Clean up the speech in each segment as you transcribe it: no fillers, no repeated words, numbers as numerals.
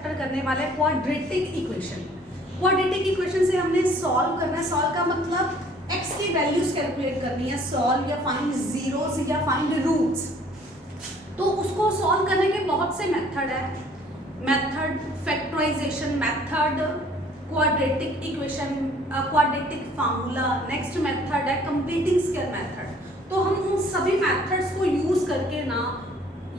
Chapter करने वाले हैं क्वाड्रेटिक इक्वेशन। क्वाड्रेटिक इक्वेशन से हमने सॉल्व करना है। सॉल्व का मतलब एक्स की वैल्यूज कैलकुलेट करनी है, सॉल्व या फाइंड जीरोस या फाइंड रूट्स। तो उसको सॉल्व करने के बहुत से मेथड है, method factorization method, quadratic equation, quadratic formula, next method है कंप्लीटिंग स्क्वायर मेथड। तो हम उन सभी मेथड्स को यूज करके ना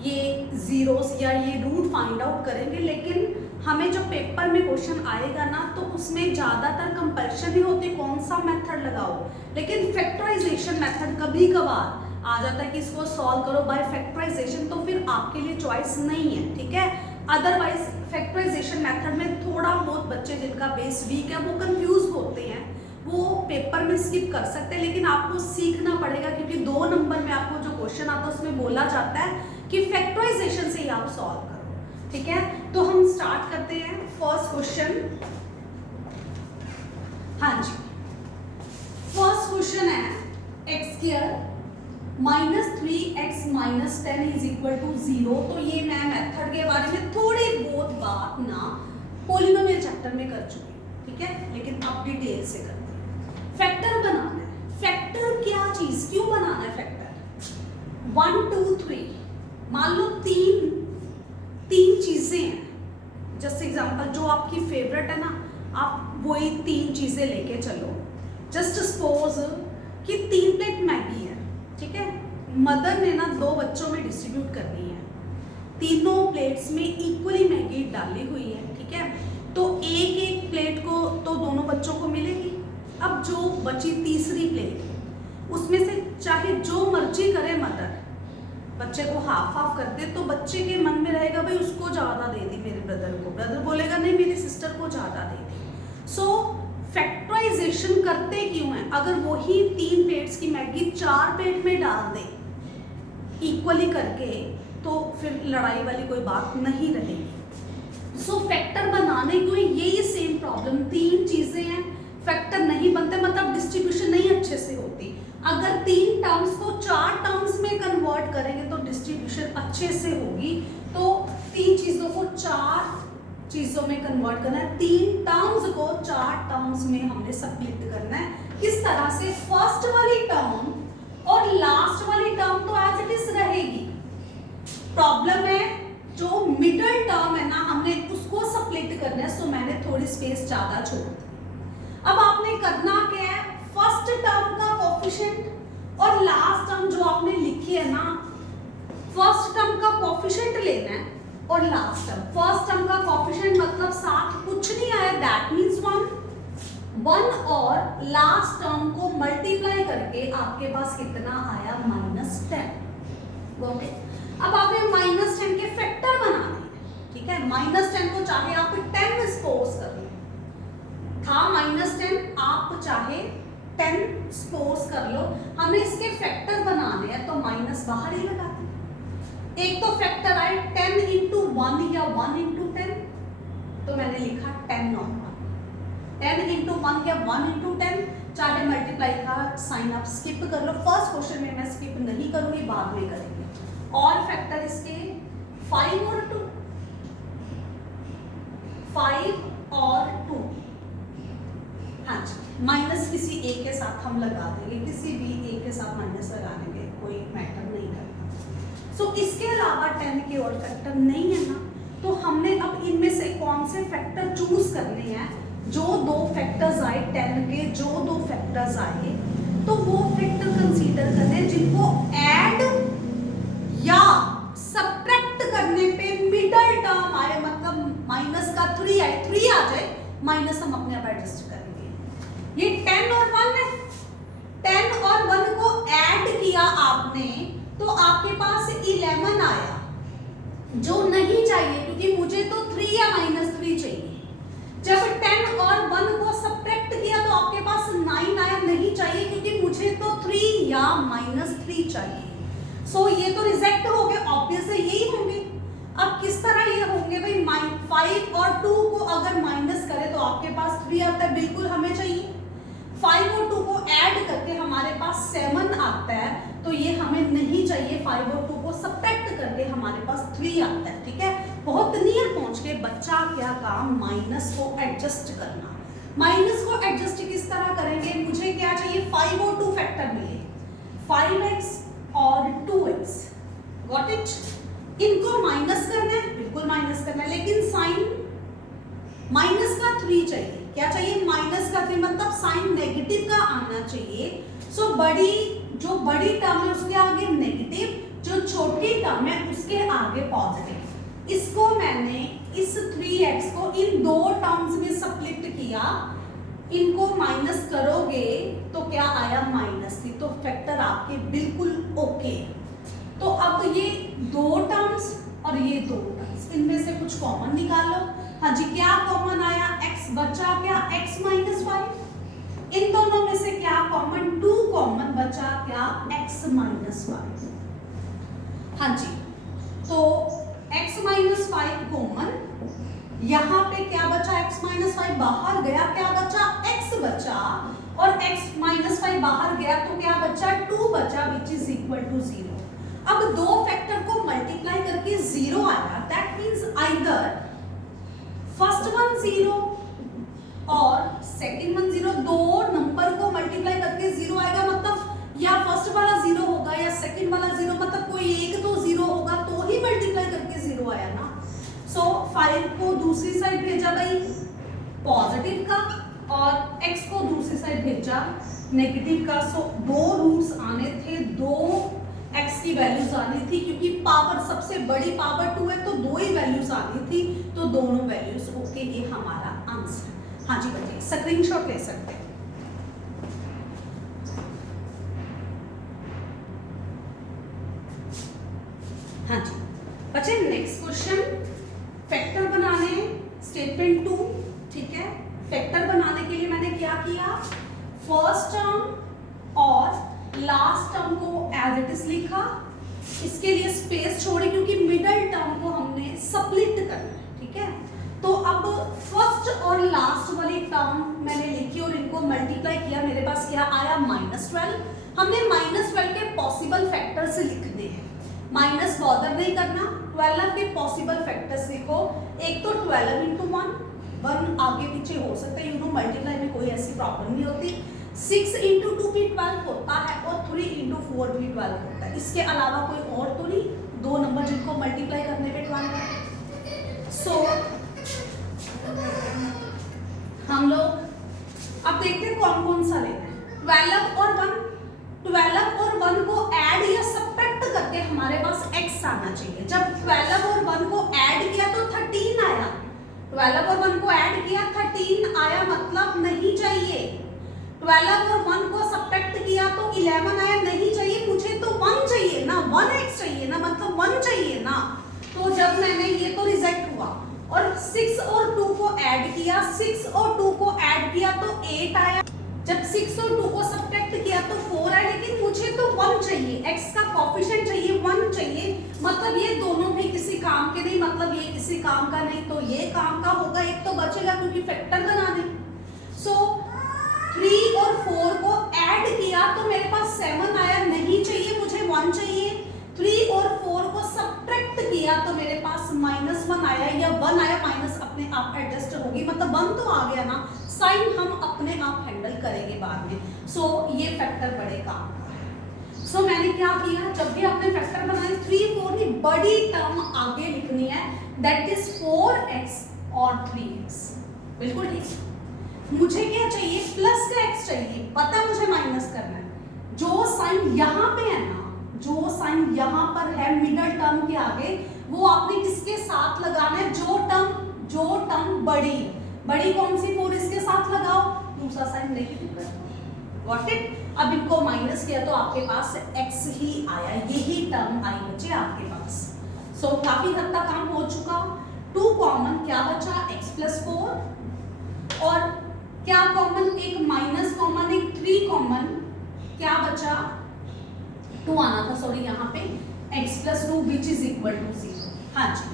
ये जीरोस या ये रूट फाइंड आउट करेंगे। लेकिन हमें जो पेपर में क्वेश्चन आएगा ना तो उसमें ज़्यादातर कंपैरिजन ही होती है कौन सा मेथड लगाओ, लेकिन फैक्टराइजेशन मेथड कभी कभार आ जाता है कि इसको सॉल्व करो बाय फैक्टराइजेशन, तो फिर आपके लिए चॉइस नहीं है, ठीक है। अदरवाइज फैक्टराइजेशन मेथड में थोड़ा बहुत बच्चे जिनका बेस वीक है वो कंफ्यूज होते हैं, वो पेपर में स्किप कर सकते हैं। लेकिन आपको सीखना पड़ेगा क्योंकि 2 नंबर में आपको जो क्वेश्चन आता है उसमें बोला जाता है कि फैक्टराइजेशन से ही आप सॉल्व करो, ठीक है। तो हम स्टार्ट करते हैं फर्स्ट क्वेश्चन। हाँ जी, फर्स्ट क्वेश्चन है एक्स स्क्वायर -3x - 10 = 0। तो ये मैं मेथड के बारे में थोड़ी बहुत बात ना पॉलिनोमियल चैप्टर में कर चुकी हूँ, ठीक है। लेकिन अब डिटेल से करते हैं। फैक्टर बनाना है। फैक्टर क्या चीज, क्यों बनाना है फैक्टर? 1 2 3 मान लो तीन चीजें हैं। जस्ट एग्जांपल जो आपकी फेवरेट है ना, आप वही 3 चीजें लेके चलो। जस्ट सपोज कि 3 प्लेट मैगी है, ठीक है। मदर ने ना 2 बच्चों में डिस्ट्रीब्यूट करनी है, तीनों प्लेट्स में इक्वली मैगी डाली हुई है, ठीक है। तो एक प्लेट को तो दोनों बच्चों को मिलेगी। अब जो बची तीसरी प्लेट, उसमें से चाहे जो मर्जी करे मदर, बच्चे को हाफ हाफ कर दे, तो बच्चे के मन में रहेगा भाई उसको ज़्यादा दे दी मेरे ब्रदर को, ब्रदर बोलेगा नहीं मेरी सिस्टर को ज़्यादा दे दी। सो फैक्टराइजेशन करते क्यों है? अगर वही 3 प्लेट्स की मैगी 4 प्लेट में डाल दे इक्वली करके, तो फिर लड़ाई वाली कोई बात नहीं रहेगी। सो फैक्टर बनाने को यही सेम प्रॉब्लम, 3 चीजें हैं, फैक्टर नहीं बनते, मतलब डिस्ट्रीब्यूशन नहीं अच्छे से होती। अगर 3 टर्म्स को 4 टर्म्स में कन्वर्ट करेंगे तो डिस्ट्रीब्यूशन अच्छे से होगी। तो 3 चीजों को 4 चीजों में कन्वर्ट करना है, 3 टर्म्स को 4 टर्म्स में हमने स्प्लिट करना है। किस तरह से? फर्स्ट वाली टर्म और लास्ट वाली टर्म तो एज इट इज रहेगी। प्रॉब्लम है जो मिडल टर्म है ना, हमने उसको स्प्लिट करना है। सो मैंने थोड़ी स्पेस ज्यादा छोड़ दी। अब आपने करना क्या है? फर्स्ट टर्म का कोफिशिएंट और लास्ट टर्म जो आपने लिखी है ना, फर्स्ट टर्म का कोफिशिएंट लेना है और लास्ट टर्म। फर्स्ट टर्म का कोफिशिएंट मतलब साथ कुछ नहीं आया, दैट मींस 1 और लास्ट टर्म को मल्टीप्लाई करके आपके पास कितना आया? -10। ओके, अब आपने -10 के फैक्टर बनाने हैं, ठीक है। -10 को चाहे आप 10 सपोज कर लो, था -10, आप चाहे 10 सपोज कर लो। हमें इसके फैक्टर बनाने हैं तो माइनस बाहर ही लगाते हैं। एक तो फैक्टर आए 10 × 1 या 1 × 10, तो मैंने लिखा 10 और 1। 10 × 1 या 1 × 10, चाहे मल्टीप्लाई का साइन आप स्किप कर लो। फर्स्ट क्वेश्चन में मैं स्किप नहीं करूंगी, बाद में करेंगे। और फैक्टर इसके 5 और 2, 5 और 2। हाँ जी, माइनस किसी एक के साथ हम लगा देंगे, किसी भी एक के साथ माइनस लगा देंगे, कोई मैटर नहीं करता। सो इसके अलावा 10 के और फैक्टर नहीं है ना, तो हमने अब इनमें से कौन से फैक्टर चूज करने हैं? जो 2 फैक्टर्स आए 10 के, जो 2 फैक्टर्स आए, तो वो फैक्टर कंसीडर करने हैं जिनको ऐड या सब्ट्रैक्ट करने पे मिडल टर्म आए, मतलब माइनस का 3 आए, 3 आ जाए, माइनस हम अपने आप एडजस्ट करेंगे। ये 10 और 1 है, 10 और 1 को ऐड किया आपने तो आपके पास 11 आया, जो नहीं चाहिए क्योंकि मुझे तो 3 या -3 चाहिए। जब 10 और 1 को सब्ट्रैक्ट किया तो आपके पास 9 आया, नहीं चाहिए क्योंकि मुझे तो 3 या -3 चाहिए। सो ये तो रिजेक्ट हो गए, ऑब्वियस है यही होंगे। अब किस तरह ये होंगे भाई? 5 और 2 को अगर माइनस करें तो आपके पास 3 आता है, बिल्कुल हमें चाहिए। 5 और 2 को ऐड करके हमारे पास 7 आता है, तो ये हमें नहीं चाहिए। 5 और 2 को सब्ट्रैक्ट करके हमारे पास 3 आता है, ठीक है। बहुत नियर पहुंच के बच्चा मेरा काम माइनस को एडजस्ट करना। माइनस को एडजस्ट किस तरह करेंगे, मुझे क्या चाहिए 5 और 2 फैक्टर मिले, 5x और 2x, गॉट इट। इनको माइनस करना है, बिल्कुल माइनस करना है, लेकिन साइन माइनस का 3 चाहिए। क्या चाहिए, माइनस का 3, मतलब साइन नेगेटिव का आना चाहिए। सो जो बड़ी टर्म है उसके आगे नेगेटिव, जो छोटी टर्म है उसके आगे पॉजिटिव। इसको मैंने इस 3x को इन दो टर्म्स में स्प्लिट किया, इनको माइनस करोगे तो क्या आया -3, तो फैक्टर आपके बिल्कुल ओके। तो अब ये दो टर्म्स और ये दो टर्म्स, इनमें से कुछ कॉमन निकालो। हाँ जी, क्या कॉमन आया, x बचा क्या, x - 5। इन दोनों में से क्या कॉमन, 2 कॉमन बचा, क्या x - 5। हाँ जी, तो x - 5 कॉमन, यहाँ पे क्या बचा, x - 5 बाहर गया, क्या बचा, x बचा, और x - 5 बाहर गया तो क्या बचा, 2 बचा, विच इज इक्वल टू 0। अब दो फैक्टर को मल्टीप्लाई करके 0 आया, that means either first one 0 और सेकंड वन 0, दो नंबर को मल्टीप्लाई करके 0 आएगा, मतलब या फर्स्ट वाला 0 होगा या सेकंड वाला 0, मतलब कोई एक तो 0 होगा तो ही मल्टीप्लाई करके 0 आया ना। सो 5 को दूसरी साइड भेजा भाई पॉजिटिव का, और x को दूसरी साइड भेजा नेगेटिव का। सो दो रूट्स आने थे, दो x की वैल्यूज आनी थी, क्योंकि पावर सबसे बड़ी पावर 2 है तो दो ही वैल्यूज आनी थी, तो दोनों वैल्यूज ओके, ये हमारा आंसर। हाँ जी बच्चे, स्क्रीनशॉट ले सकते हैं। हाँ जी बच्चे, नेक्स्ट क्वेश्चन, फैक्टर बनाने, स्टेटमेंट 2, ठीक है। फैक्टर बनाने के लिए मैंने क्या किया, फर्स्ट टर्म और लास्ट टर्म को एज इट इज लिखा, इसके लिए स्पेस छोड़ी क्योंकि मिडल टर्म को हमने स्प्लिट करना है, ठीक है। तो अब फर्स्ट और लास्ट वाली टर्म मैंने लिखी और इनको मल्टीप्लाई किया, मेरे पास क्या आया, -12। हमने -12 के पॉसिबल फैक्टर्स लिखने हैं, माइनस बॉदर नहीं करना, 12 के पॉसिबल फैक्टर्स लिखो। एक तो 12 × 1 आगे पीछे हो सकता है, यू नो मल्टीप्लाई में कोई ऐसी प्रॉब्लम नहीं होती। 6 × 2 भी 12 होता है और 3 × 4 भी 12 होता है, इसके अलावा कोई और तो नहीं, दो नंबर जिनको मल्टीप्लाई करने पे 12 है। सो हम लोग अब देखते हैं कौन कौन सा लेना है। 12 और 1 को ऐड या सब्ट्रैक्ट करके हमारे पास x आना चाहिए। जब 12 और 1 को ऐड किया तो 13 आया, 12 और 1 को ऐड किया 13 आया, मतलब नहीं चाहिए। 12 और 1 को सब्ट्रैक्ट किया तो 11 आया, नहीं चाहिए, मुझे तो 1 चाहिए ना, 1x चाहिए ना, मतलब 1 चाहिए ना। तो जब मैंने ये तो रिजेक्ट हुआ, और 6 और 2 को ऐड किया, 6 और 2 को ऐड किया तो 8 आया, जब 6 और 2 को सब्ट्रैक्ट किया तो 4 आया, लेकिन मुझे तो 1 चाहिए, x का कोएफिशिएंट चाहिए, 1 चाहिए, मतलब ये दोनों भी किसी काम के नहीं, मतलब ये किसी काम का नहीं, तो ये काम का होगा, एक तो बचेगा क्योंकि फैक्टर बना दे। सो 3 और 4 को ऐड किया तो मेरे पास 7 आया, नहीं चाहिए, मुझे 1 चाहिए। 3 और 4 को सब्ट्रैक्ट किया तो मेरे पास -1 आया, या 1 आया, माइनस अपने आप एडजस्ट होगी, मतलब 1 तो आ गया ना, साइन हम अपने आप हैंडल करेंगे बाद में। सो ये फैक्टर बड़े काम का है। सो मैंने क्या किया, जब भी आपने फैक्टर बनाए 3 4 की बड़ी टर्म आगे लिखनी है, दैट इज 4x और 3x, बिल्कुल ठीक। मुझे क्या चाहिए, प्लस का x चाहिए, पता मुझे माइनस करना है। जो साइन यहाँ पे है ना, जो साइन यहाँ पर है मिडल टर्म के आगे, वो आपने किसके साथ लगाना है, जो टर्म बड़ी कौन सी, 4 इसके साथ लगाओ, दूसरा साइन नेगेटिव कर दो, गॉट इट। अब इनको माइनस किया तो आपके पास x ही आया, यही टर्म आई बचे आपके पास। सो काफी हद तक काम हो चुका। 2 कॉमन, क्या बचा, x + 4, और क्या कॉमन, एक माइनस कॉमन, एक 3 कॉमन, क्या बचा, 2 आना था, सॉरी यहाँ पे x + 2 which is equal to 0। हाँ जी,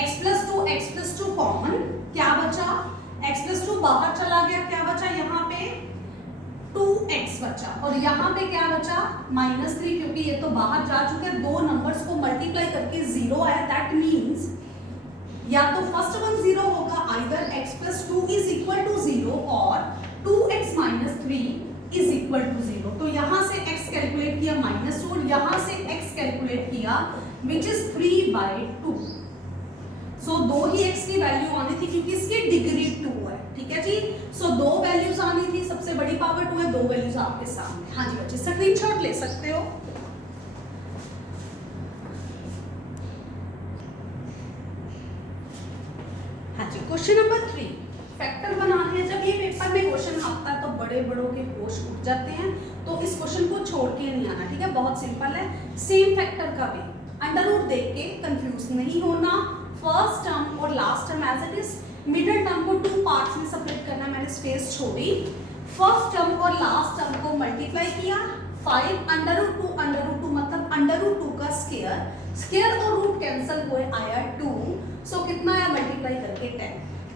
x + 2 कॉमन, क्या बचा, x + 2 बाहर चला गया, क्या बचा यहाँ पे 2x बचा, और यहाँ पे क्या बचा -3, क्योंकि ये तो बाहर जा चुके हैं। दो नंबर्स को मल्टीप्लाई करके 0 आया, दैट मींस या तो फर्स्ट वन 0 होगा, विच इज 3/2। सो दो ही x की वैल्यू आनी थी क्योंकि इसकी डिग्री 2 है, ठीक है जी। सो दो वैल्यूज आनी थी, सबसे बड़ी पावर 2 है, दो वैल्यूज आपके सामने। हाँ जी बच्चे, स्क्रीनशॉट ले सकते हो। हाँ जी, क्वेश्चन नंबर 3, फैक्टर बनाने हैं। जब ये पेपर में क्वेश्चन आता है तो बड़े बड़ों के होश उठ जाते हैं, तो इस क्वेश्चन को छोड़ के नहीं आना, ठीक है। बहुत सिंपल है। सेम फैक्टर का भी अंडर रूट देख के कंफ्यूज नहीं होना। फर्स्ट टर्म और last term as it is, middle term को 2 पार्ट्स में सेपरेट करना, मैंने स्पेस छोड़ी। फर्स्ट टर्म और लास्ट टर्म को मल्टीप्लाई किया, 5 अंडर रूट 2 मतलब अंडर रूट 2 का स्क्वायर, स्क्वायर और रूट कैंसिल हुए, आया 2। सो कितना आया मल्टीप्लाई करके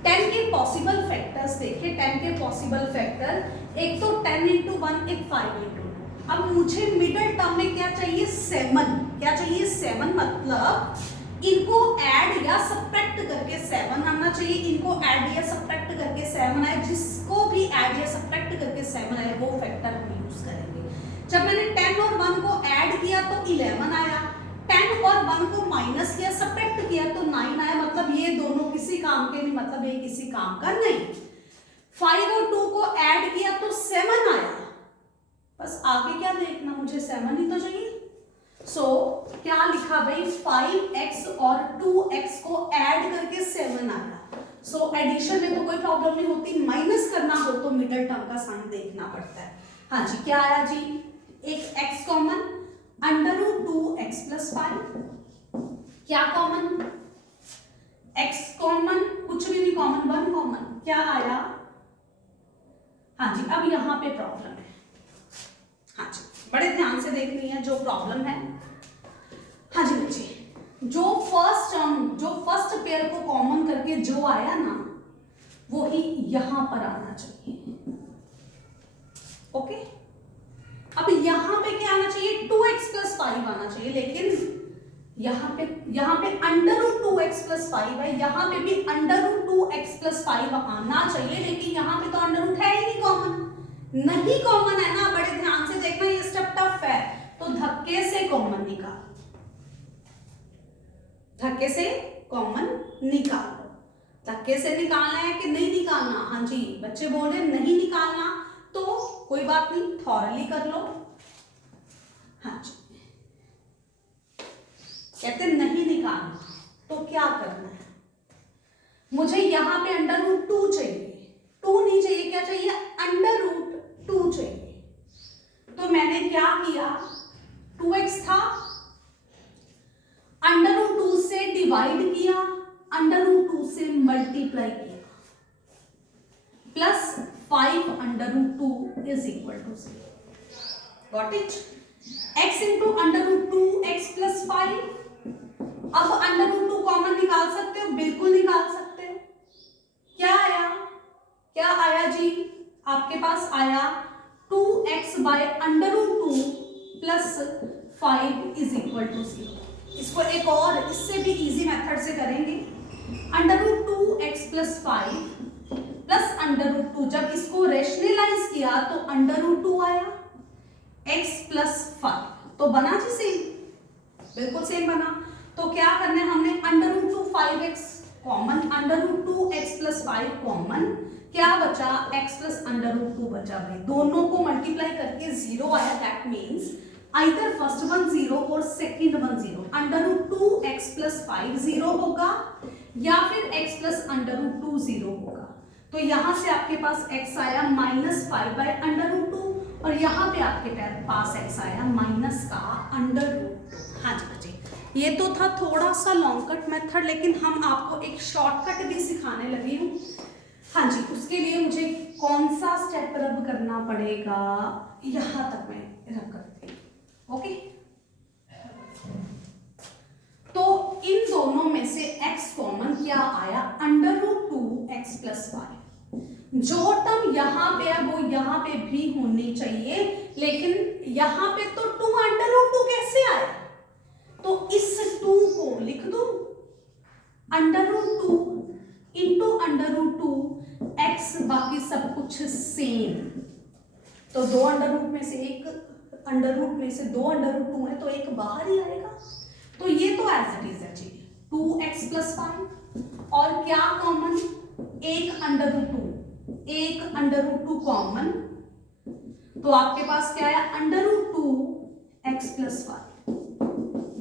10 के पॉसिबल फैक्टर्स देखे। 10 के पॉसिबल फैक्टर, एक तो 10 × 1, एक 5 × 2। अब मुझे मिडिल टर्म में क्या चाहिए, 7। क्या चाहिए, 7, मतलब इनको ऐड या सब्ट्रैक्ट करके 7 आना चाहिए। इनको ऐड या सब्ट्रैक्ट करके 7 आए, जिसको भी ऐड या सब्ट्रैक्ट करके 7 आए वो फैक्टर हम यूज करेंगे। जब मैंने 10 और 1 को ऐड किया तो 11 आया, 10 और 1 को माइनस किया, सब्ट्रैक्ट किया तो 9 आया। मतलब ये दोनों किसी काम के नहीं, मतलब ये किसी काम का नहीं। 5 और 2 को ऐड किया तो 7 आया। बस आगे क्या देखना, मुझे 7 ही तो चाहिए। सो क्या लिखा भाई, 5x और 2x को ऐड करके 7 आया। सो एडिशन में तो कोई प्रॉब्लम नहीं होती, माइनस करना हो तो मिडिल टर्म का साइन देखना पड़ता है। हाँ जी, क्या आया जी, एक x common, under root 2x + 5, क्या कॉमन, x कॉमन, कुछ भी नहीं कॉमन, 1 कॉमन, क्या आया। हाँ जी, अब यहां पे प्रॉब्लम है। हाँ जी, बड़े ध्यान से देखनी है जो प्रॉब्लम है। हाँ जी बच्चे, जो फर्स्ट टर्म, जो फर्स्ट पेयर को कॉमन करके जो आया ना, वो ही यहां पर आना चाहिए। ओके, अब यहां पे क्या आना चाहिए, 2x + 5 आना चाहिए। लेकिन यहां पे अंडर रूट 2x + 5 है, यहां पे भी अंडर रूट 2x + 5 आना चाहिए। लेकिन यहां पे तो अंडर रूट है ही नहीं, कॉमन नहीं, कॉमन है ना। बड़े ध्यान से देखना, ये स्टेप टफ है, तो धक्के से कॉमन निकाल, धक्के से कॉमन निकालो। धक्के से निकालना है कि नहीं निकालना, हाँ जी बच्चे बोल रहे नहीं निकालना, तो कोई बात नहीं, थॉरली कर लो। हाँ जी, कहते नहीं निकालना तो क्या करना है, मुझे यहां पे अंडर रूट 2 चाहिए, 2 नहीं चाहिए, क्या चाहिए, अंडर रूट 2 चाहिए। तो मैंने क्या किया, 2x था, अंडर रूट 2 से डिवाइड किया, अंडर रूट 2 से मल्टीप्लाई किया, plus 5 under root 2 is equal to 0। Got it. x into under root 2x + 5। अब अंडर रूट 2 कॉमन निकाल सकते हो, बिल्कुल निकाल सकते हो। क्या आया, क्या आया जी, आपके पास आया 2x by under root 2 plus 5 is equal to 0। इसको एक और इससे भी इजी मेथड से करेंगे। Under root 2x + 5 plus under root 2, जब इसको रेशनलाइज किया तो अंडर रूट 2 आया, x + 5 तो बना जी सेम, बिल्कुल सेम बना। तो क्या करना है हमने, under root 2 5x common, under root 2x + 5 common, क्या बचा, x + अंडर रूट 2 बचा भाई। दोनों को मल्टीप्लाई करके 0 आया, that means either first one 0 और second one 0। Under root 2x + 5 0 होगा या फिर x + अंडर रूट 2 0 होगा। तो यहां से आपके पास x आया -5 बाय अंडर रूट 2 और यहां पे आपके पास x आया माइनस का अंडर रूट 2। हाँ जी बच्चे, ये तो था थोड़ा सा लॉन्ग कट मेथड, लेकिन हम आपको एक शॉर्टकट भी सिखाने लगी हूँ। हाँ जी, उसके लिए मुझे कौन सा स्टेप रब करना पड़ेगा, यहां तक मैं रब करती हूँ। ओके, तो इन दोनों में से x कॉमन क्या आया, अंडर रूट 2x + 5। जो टर्म यहां पे है वो यहां पे भी होनी चाहिए, लेकिन यहां पे तो 2 अंडर रूट 2 कैसे आया, तो इस 2 को लिख दो, under root 2 into under root 2 x, बाकी सब कुछ सेम। तो 2 अंडर रूट में से 1 अंडर रूट में से 2 अंडर रूट 2 है तो एक बाहर ही आएगा। तो ये तो एज इट इज है जी 2x + 5 और क्या कॉमन, एक √2 कॉमन, तो आपके पास क्या है √2x + 5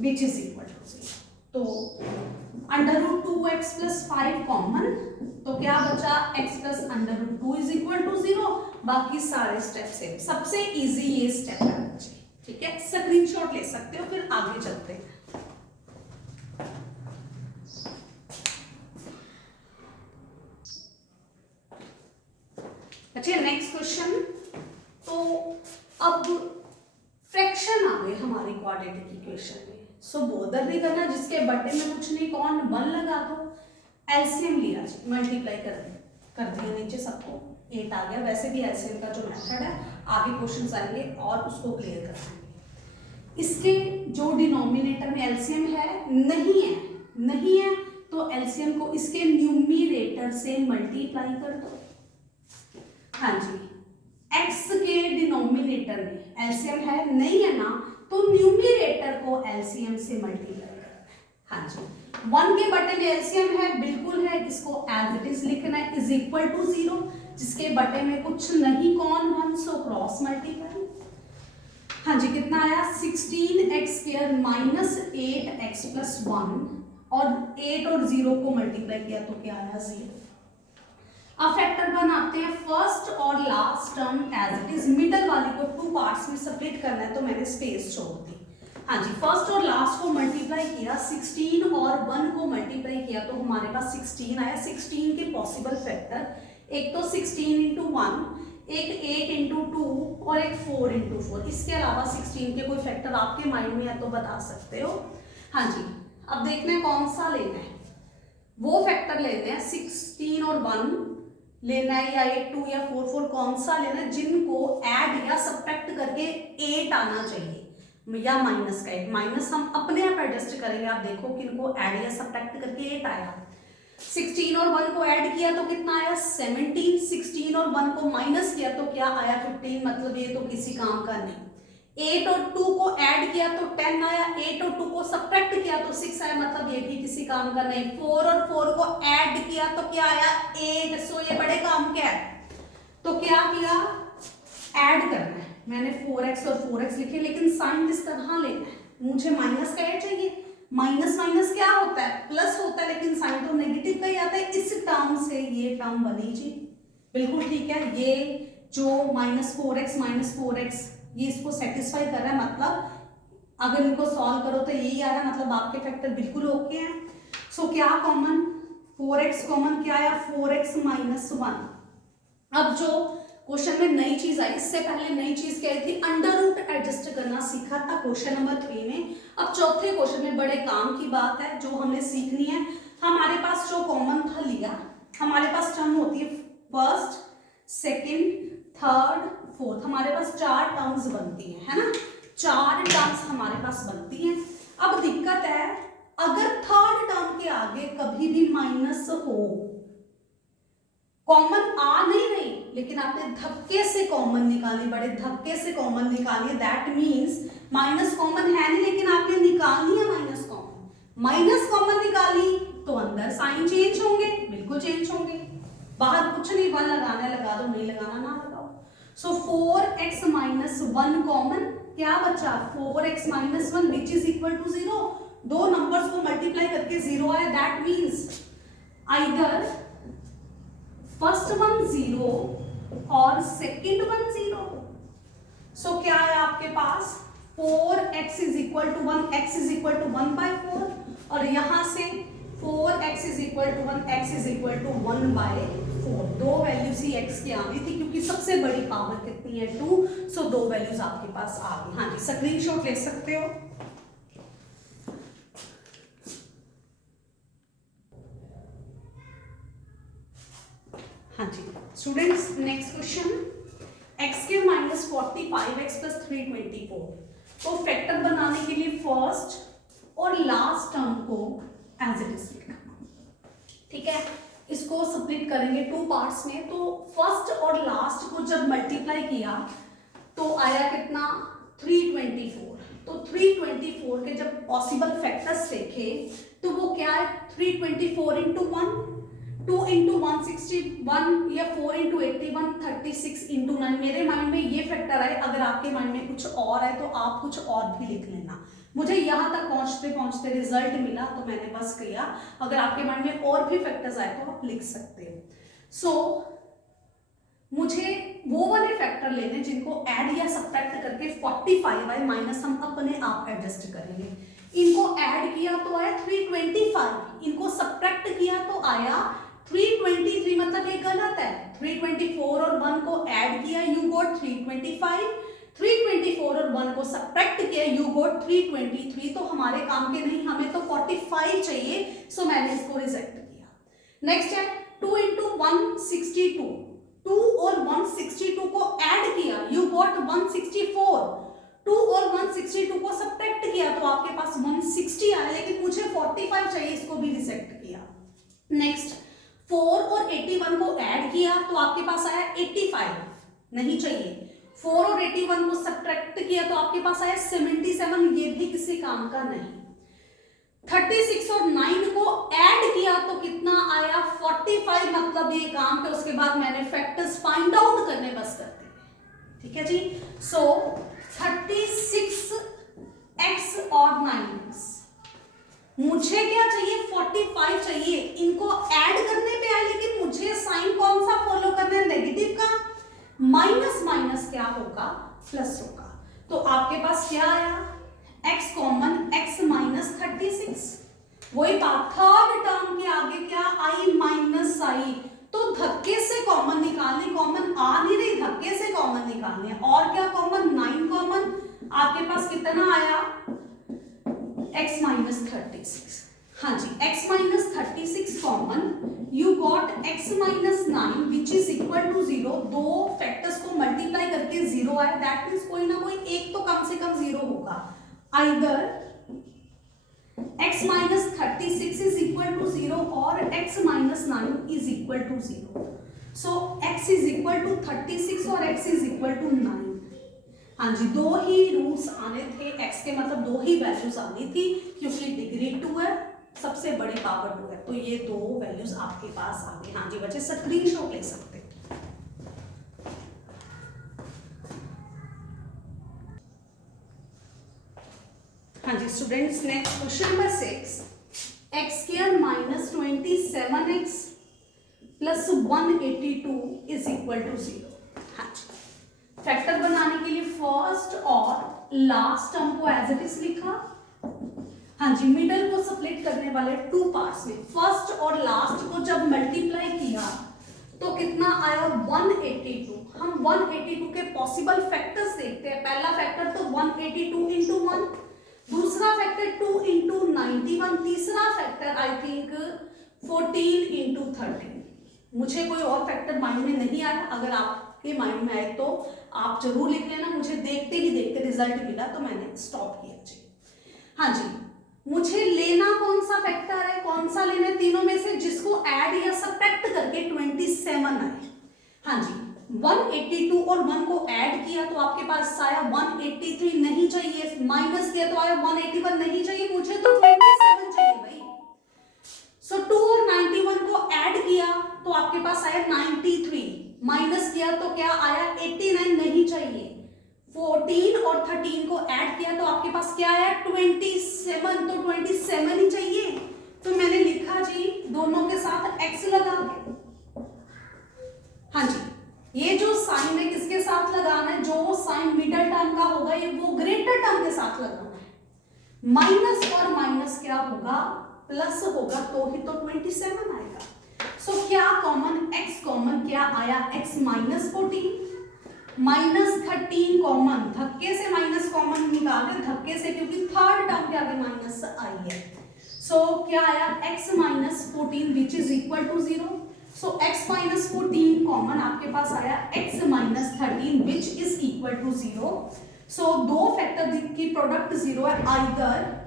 which is equal to 0। तो √2x + 5 कॉमन, तो क्या बचा x + √2 इज इक्वल टू 0। बाकी सारे स्टेप सेम, सबसे इजी ये स्टेप है बच्चे, ठीक है। स्क्रीनशॉट ले सकते हो, फिर आगे चलते हैं। अच्छा नेक्स्ट क्वेश्चन, तो अब फ्रैक्शन आ गए हमारी क्वाड्रेटिक इक्वेशन में। सो बोदर नहीं करना, जिसके बटे में कुछ नहीं, कौन 1 लगा दो, एलसीएम लिया जी, मल्टीप्लाई कर दिया नीचे सबको, 8 आ गया। वैसे भी एलसीएम का जो मेथड है आगे क्वेश्चंस आएंगे और उसको क्लियर कराएंगे। इसके जो डिनोमिनेटर में एलसीएम है नहीं है तो एलसीएम को इसके न्यूमरेटर से मल्टीप्लाई कर दो। हाँ जी, x के डिनोमिनेटर में एलसीएम है नहीं है ना, तो न्यूमरेटर को एलसीएम से मल्टीप्लाई करना है। हाँ जी, 1 के बटे में एलसीएम है, बिल्कुल है, इसको एज इट इज लिखना है, इज इक्वल टू 0। जिसके बटे में कुछ नहीं, कौन 1, सो क्रॉस मल्टीप्लाई। हाँ जी, कितना आया 16x² - 8x + 1 और 8 और 0 को मल्टीप्लाई किया तो क्या आया 0। अब फैक्टर बनाते हैं, फर्स्ट और last term as it is, middle वाली को 2 पार्ट्स में सेपरेट करना है तो मैंने स्पेस छोड़ दी। हाँ जी, फर्स्ट और लास्ट को मल्टीप्लाई किया, 16 और 1 को मल्टीप्लाई किया तो हमारे पास 16 आया। 16 के पॉसिबल फैक्टर, एक तो 16 × 1, एक 8 × 2 और एक 4 × 4। इसके अलावा 16 के कोई फैक्टर आपके माइंड में है तो बता सकते हो। हाँ जी, अब देखना है कौन सा लेना है, वो फैक्टर लेते हैं 16 और 1 लेना है या 8 2 या 4 4, कौन सा लेना है जिनको ऐड या सब्ट्रैक्ट करके 8 आना चाहिए या माइनस का 8। माइनस हम अपने आप एडजस्ट करेंगे, आप देखो किनको ऐड या सब्ट्रैक्ट करके 8 आया। 16 और 1 को ऐड किया तो कितना आया 17, 16 और 1 को माइनस किया तो क्या आया 15, मतलब ये तो किसी काम का नहीं। 8 और 2 को ऐड किया तो 10 आया, 8 और 2 को सब्ट्रैक्ट किया तो 6 आया, मतलब ये भी किसी काम का नहीं। 4 और 4 को ऐड किया तो क्या आया 8, सो ये बड़े काम के है। तो क्या किया, ऐड करना है, मैंने 4x और 4x लिखे, लेकिन साइन किस तरह लेना है, मुझे माइनस का 8 चाहिए। माइनस माइनस क्या होता है, प्लस होता है, लेकिन साइन तो नेगेटिव का ही आता है। इस टर्म से ये टर्म बनी जी, बिल्कुल ठीक है। ये जो -4x ये इसको सेटिस्फाई कर रहा है, मतलब अगर इनको सॉल्व करो तो यही आ रहा है, मतलब आपके फैक्टर बिल्कुल ओके हैं। सो क्या कॉमन, 4x कॉमन, क्या आया 4x - 1। अब जो क्वेश्चन में नई चीज आई, इससे पहले नई चीज क्या थी, अंडर रूट एडजस्ट करना सीखा था क्वेश्चन नंबर 3 में। अब चौथे क्वेश्चन में बड़े काम की बात है जो हमने सीखनी है। हमारे पास जो कॉमन था लिया, हमारे पास टर्म होती है फर्स्ट, सेकंड, थर्ड, फोर्थ, हमारे पास 4 टर्म्स बनती है ना, 4 टर्म्स हमारे पास बनती हैं। अब दिक्कत है, अगर थर्ड टर्म के आगे कभी भी माइनस हो, कॉमन आ नहीं रही लेकिन आपने धक्के से कॉमन निकाली, बड़े धक्के से कॉमन निकाली, दैट मींस माइनस कॉमन है नहीं लेकिन आपने निकालनी है माइनस कॉमन। माइनस कॉमन निकाली तो अंदर साइन चेंज होंगे, बिल्कुल चेंज होंगे, बाहर कुछ नहीं, 1 लगाना है लगा दो, नहीं लगाना ना लगाओ। सो 4x - 1 कॉमन, क्या बचा 4x - 1 which is equal to 0। दो नंबर्स को मल्टीप्लाई करके 0 आया, that means either first one 0 और सेकंड वन 0। सो क्या है आपके पास 4x = 1, x = 1/4 और यहां से 4x = 1, x = 1/4। दो वैल्यूज ही x की आनी थी क्योंकि सबसे बड़ी पावर कितनी है 2, सो दो वैल्यूज आपके पास आ गई। हाँ जी, स्क्रीनशॉट ले सकते हो। हाँ जी students, next question, x² - 45x + 324। तो फैक्टर बनाने के लिए फर्स्ट और लास्ट टर्म को एज इट इज लिखना, ठीक है। इसको स्प्लिट करेंगे 2 पार्ट्स में, तो फर्स्ट और लास्ट को जब मल्टीप्लाई किया तो आया कितना 324। तो 324 के जब पॉसिबल फैक्टर्स देखे तो वो क्या है, 324 इंटू 1, 2 इंटू 161 या 4 इंटू 81, 36 इंटू 9। मेरे माइंड में ये फैक्टर आए, अगर आपके माइंड में कुछ और आए तो आप कुछ और भी लिख लेना। मुझे यहाँ तक पहुँचते पहुँचते रिजल्ट मिला तो मैंने बस किया, अगर आपके माइंड में और भी फैक्टर्स आए तो आप लिख सकते हो। सो मुझे वो वाले फैक्टर लेने जिनको ऐड या सब्ट्रैक्ट करके 45 आए, माइनस हम अपने आप एडजस्ट करेंगे। इनको ऐड किया तो आया 325, इनको सब्ट्रैक्ट किया तो आया 323, मतलब ये गलत है। 324 और 1 को ऐड किया, यू गॉट 325, 324 और 1 को सब्ट्रैक्ट किया, यू गॉट 323। तो हमारे काम के नहीं, हमें तो 45 चाहिए, सो मैंने इसको रिजेक्ट किया। नेक्स्ट है 2 इंटू 162, 2 और 162 को ऐड किया, यू गॉट 164, 2 और 162 को सब्ट्रैक्ट किया तो आपके पास 160 आया, लेकिन मुझे 45 चाहिए, इसको भी रिजेक्ट किया। नेक्स्ट 4 और 81 को ऐड किया तो आपके पास आया 85, नहीं चाहिए। 4 और 81 को सब्ट्रैक्ट किया तो आपके पास आया 77, ये भी किसी काम का नहीं। 36 और 9 को ऐड किया तो कितना आया 45, मतलब ये काम के उसके बाद मैंने फैक्टर्स फाइंड आउट करने बस कर दिए। ठीक है जी। सो 36 x और 9x, मुझे क्या चाहिए 45 चाहिए, इनको ऐड करने पे आए, लेकिन मुझे साइन कौन सा फॉलो करना है, नेगेटिव का। माइनस माइनस क्या होगा, प्लस होगा। तो आपके पास क्या आया, x कॉमन, x माइनस 36। वही बात, थर्ड टर्म के आगे क्या आई, माइनस आई, तो धक्के से कॉमन निकालनी, कॉमन आ नहीं रही, धक्के से कॉमन निकालनी है। और क्या कॉमन, 9 कॉमन, आपके पास कितना आया x माइनस 36। हाँ जी, x minus 36 common, you got x minus 9 which is equal to 0। दो फैक्टर्स को मल्टीप्लाई करके 0 आया, दैट मीन्स कोई ना कोई एक तो कम से कम 0 होगा। Either x minus 36 is equal to 0 और x minus 9 is equal to 0। So x is equal to 36 और x इज इक्वल टू 9। हाँ जी, दो ही रूट्स आने थे, x के मतलब दो ही वैल्यूज आनी थी, क्योंकि डिग्री 2 है, सबसे बड़ी पावर 2 है, तो ये दो वैल्यूज आपके पास आ गई। हाँ जी बच्चे, स्क्रीनशॉट ले सकते हैं। हाँ जी students, next question number 6, X square minus 27x plus 182 is equal to 0। हाँ जी, फैक्टर बनाने के लिए फर्स्ट और लास्ट टर्म को एज इट इज लिखा। हाँ जी, मिडल को स्प्लिट करने वाले टू पार्ट्स में फर्स्ट और लास्ट को जब मल्टीप्लाई किया तो कितना आया 182। हम 182 के पॉसिबल फैक्टर्स देखते हैं। पहला फैक्टर तो 182 इंटू 1, दूसरा फैक्टर 2 इंटू 91, तीसरा फैक्टर आई थिंक 14 इंटू 13। मुझे कोई और फैक्टर माइंड में नहीं आया, अगर आपके माइंड में आए तो आप जरूर लिख लेना। मुझे देखते ही देखते रिजल्ट मिला तो मैंने स्टॉप किया जी। हाँ जी, मुझे लेना कौन सा फैक्टर है, कौन सा लेना है तीनों में से जिसको ऐड या सब्ट्रैक्ट करके 27 आए। हाँ जी, 182 और 1 को ऐड किया तो आपके पास आया 183, नहीं चाहिए। माइनस किया तो आया 181, नहीं चाहिए, मुझे तो 27 चाहिए भाई। सो 2 और 91 को ऐड किया तो आपके पास आया 93, माइनस किया तो क्या आया 89, नहीं चाहिए। 14 और 13 को ऐड किया तो आपके पास क्या आया 27, तो 27 ही चाहिए। तो मैंने लिखा जी दोनों के साथ x लगा के। हाँ जी, ये जो साइन है किसके साथ लगाना है, जो साइन मिडल टर्म का होगा ये वो ग्रेटर टर्म के साथ लगाना है। माइनस और माइनस क्या होगा, प्लस होगा, तो ही तो 27 आएगा। सो क्या कॉमन, x कॉमन, क्या आया x माइनस 14, माइनस 13 कॉमन, धक्के से माइनस कॉमन निकाले, धक्के से क्योंकि थर्ड टर्म के आगे माइनस आई है। सो क्या आया x minus 14 which is equal to 0। So x minus 14 common आपके पास आया x minus 13 which is equal to 0। So दो फैक्टर की प्रोडक्ट 0 है, आइदर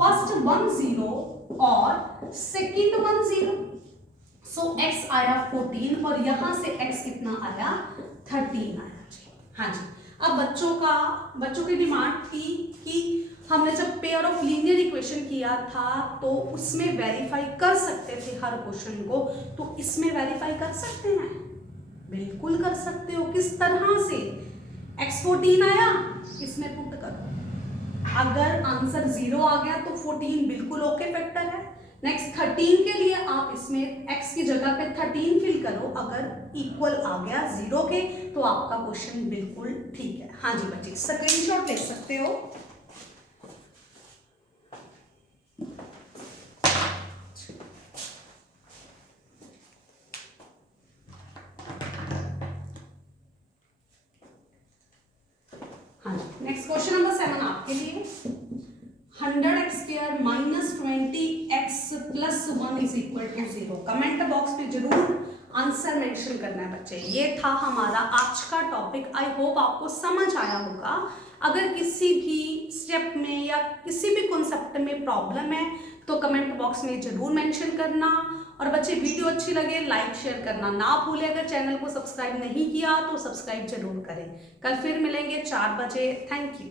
फर्स्ट 1 0 और सेकंड 1 0। सो x आया 14 और यहां से x कितना आया 13 आया जी। हाँ जी, अब बच्चों की डिमांड थी कि हमने जब पेयर ऑफ लीनियर इक्वेशन किया था तो उसमें वेरीफाई कर सकते थे हर क्वेश्चन को, तो इसमें वेरीफाई कर सकते हैं, बिल्कुल कर सकते हो। किस तरह से? x14 आया, इसमें पुट करो, अगर आंसर 0 आ गया तो 14 बिल्कुल ओके फैक्टर है। नेक्स्ट 13 के लिए आप इसमें x की जगह पे 13 फिल करो, अगर इक्वल आ गया 0 के तो आपका क्वेश्चन बिल्कुल ठीक है। हाँ जी बच्चे, स्क्रीनशॉट ले सकते हो। हाँ जी, नेक्स्ट क्वेश्चन नंबर 7 आपके लिए। 100x² minus 20x plus 1 is equal to 0। Comment box में जरूर आंसर मेंशन करना है बच्चे। ये था हमारा आज का टॉपिक। आई होप आपको समझ आया होगा। अगर किसी भी स्टेप में या किसी भी कॉन्सेप्ट में प्रॉब्लम है तो कमेंट बॉक्स में जरूर मेंशन करना। और बच्चे वीडियो अच्छी लगे लाइक शेयर करना ना भूलें। अगर चैनल को सब्सक्राइब नहीं किया तो सब्सक्राइब जरूर करें। कल फिर मिलेंगे 4 बजे। Thank you.